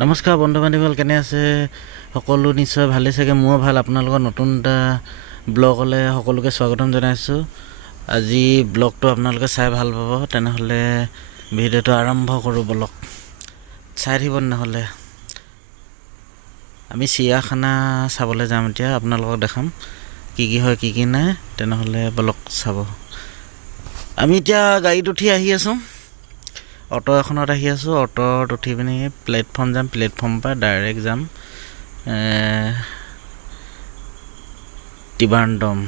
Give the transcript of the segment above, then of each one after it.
নমস্কাৰ বন্ধু বান্ধৱীসকল, কেনে আছে সকলো? নিশ্চয় ভালে চাগে, মোৰো ভাল। আপোনালোকৰ নতুন এটা ব্লগলৈ সকলোকে স্বাগতম জনাইছোঁ। আজি ব্লগটো আপোনালোকে চাই ভাল পাব। তেনেহ'লে ভিডিঅ'টো আৰম্ভ কৰোঁ বলক, চাই থাকিব। নহ'লে আমি চিৰিয়াখানা চাবলৈ যাম এতিয়া, আপোনালোকক দেখাম কি কি হয় কি কি নাই। তেনেহ'লে বলক চাব। আমি এতিয়া গাড়ীত উঠি আহি আছোঁ, অটো এখনত আহি আছোঁ। অটোত উঠি পিনি প্লেটফৰ্ম যাম, প্লেটফৰ্মৰ পৰা ডাইৰেক্ট যাম ত্ৰিবান্ধম।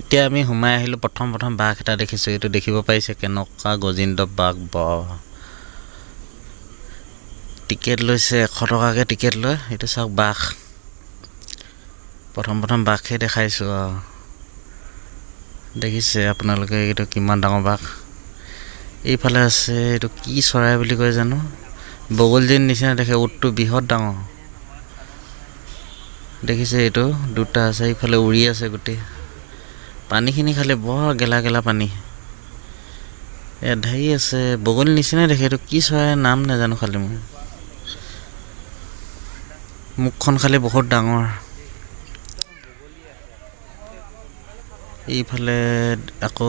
এতিয়া আমি সোমাই আহিলোঁ। প্ৰথম বাঘ এটা দেখিছোঁ। এইটো দেখিব পাৰিছে কেনেকুৱা গজিন্দ বাঘ। টিকেট লৈছে 100 টকাকৈ টিকেট লয়। এইটো চাওক বাঘ, প্ৰথম বাঘহে দেখাইছোঁ আৰু দেখিছে আপোনালোকে এইটো কিমান ডাঙৰ বাঘ। এইফালে আছে, এইটো কি চৰাই বুলি কয় জানো, বগলীৰ নিচিনা দেখে। উটটো বৃহৎ ডাঙৰ দেখিছে। এইটো দুটা আছে, এইফালে উৰি আছে গোটেই। পানীখিনি খালি বৰ গেলা পানী। ইয়াত ঢেৰ আছে, বগলীৰ নিচিনাই দেখে। এইটো কি চৰাই নাম নাজানো, খালি মই মুখখন খালি বহুত ডাঙৰ। এইফালে আকৌ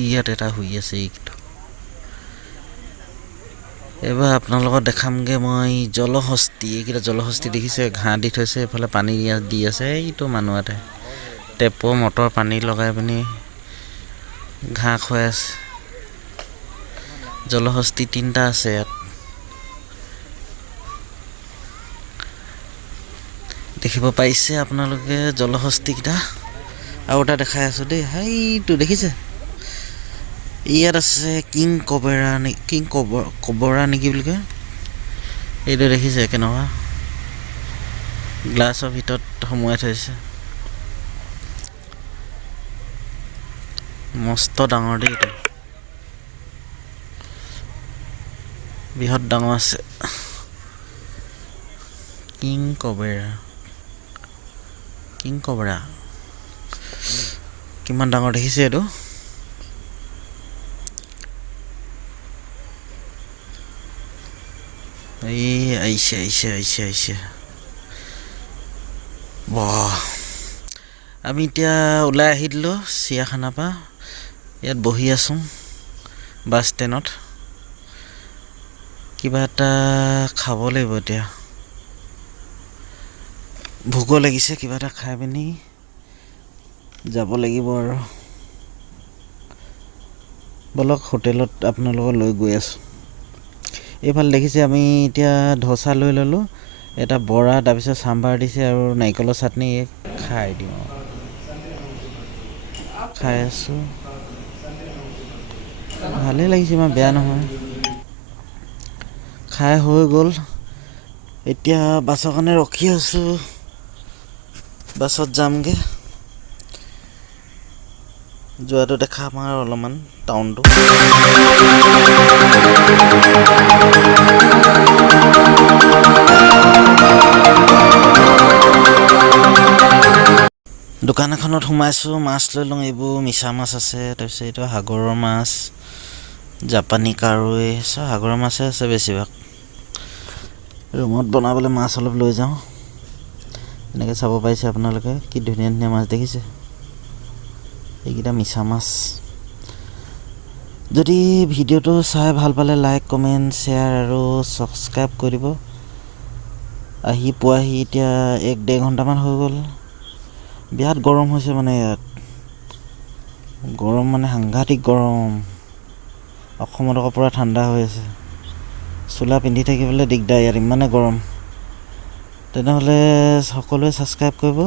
ইয়াত এটা শুই আছে। এইটো এইবাৰ আপোনালোকক দেখামগৈ মই জলহস্তী। এইকেইটা জলহস্তী দেখিছে, ঘাঁহ দি থৈছে। এইফালে পানী দি আছে। এইটো মানুহ এটাই টেপৰ মটৰ পানী লগাই পিনি ঘাঁহ খুৱাই আছে। জলহস্তী 3টা আছে ইয়াত, দেখিব পাৰিছে আপোনালোকে জলহস্তীকেইটা। আৰু এটা দেখাই আছোঁ দেই, সেইটো দেখিছে। ইয়াত আছে কিং কবৰা নেকি বুলি কয়। এইটো দেখিছে কেনেকুৱা গ্লাছৰ ভিতৰত সোমোৱাই থৈছে। মস্ত ডাঙৰ দেই, এইটো বৃহৎ ডাঙৰ আছে। কিং কবৰা কিমান ডাঙৰ দেখিছে এইটো। এই আহিছে। আমি এতিয়া ওলাই আহি দিলোঁ চিৰিয়াখানাৰ পৰা। ইয়াত বহি আছোঁ বাছ ষ্টেণ্ডত। কিবা এটা খাব লাগিব এতিয়া, ভোক লাগিছে। কিবা এটা খাই পিনি যাব লাগিব আৰু বলক, হোটেলত আপোনালোকক লৈ গৈ আছোঁ। এইফালে দেখিছে আমি এতিয়া ধোচা লৈ ল'লোঁ, এটা বৰা, তাৰপিছত চাম্বাৰ দিছে আৰু নাৰিকলৰ চাটনি। খাই দিওঁ, খাই আছোঁ। ভালেই লাগিছে, ইমান বেয়া নহয়। খাই হৈ গ'ল। এতিয়া বাছৰ কাৰণে ৰখি আছোঁ, বাছত যামগৈ। যোৱাটো দেখাম আৰু অলপমান টাউনটো। দোকান এখনত সোমাইছোঁ, মাছ লৈ লওঁ। এইবোৰ মিছা মাছ আছে, তাৰপিছত এইটো সাগৰৰ মাছ, জাপানী কাৰৈ, চব সাগৰৰ মাছে আছে বেছিভাগ। ৰুমত বনাবলৈ মাছ অলপ লৈ যাওঁ। এনেকৈ চাব পাৰিছে আপোনালোকে, কি ধুনীয়া মাছ দেখিছে। এইকেইটা মিছা মাছ। যদি ভিডিঅ'টো চাই ভাল পালে লাইক, কমেণ্ট, শ্বেয়াৰ আৰু ছাবস্ক্ৰাইব কৰি দিব। আহি পোৱাহি এতিয়া 1-1.5 ঘণ্টামান হৈ গ'ল। বিৰাট গৰম হৈছে মানে ইয়াত, গৰম মানে সাংঘাতিক গৰম। অসমত আকৌ পূৰা ঠাণ্ডা হৈ আছে, চোলা পিন্ধি থাকিবলৈ দিগদাৰ ইয়াত, ইমানে গৰম। তেনেহ'লে সকলোৱে ছাবস্ক্ৰাইব কৰিব।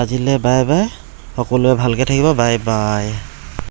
আজিলৈ বাই বাই, সকলোৱে ভালকৈ থাকিব, বাই বাই।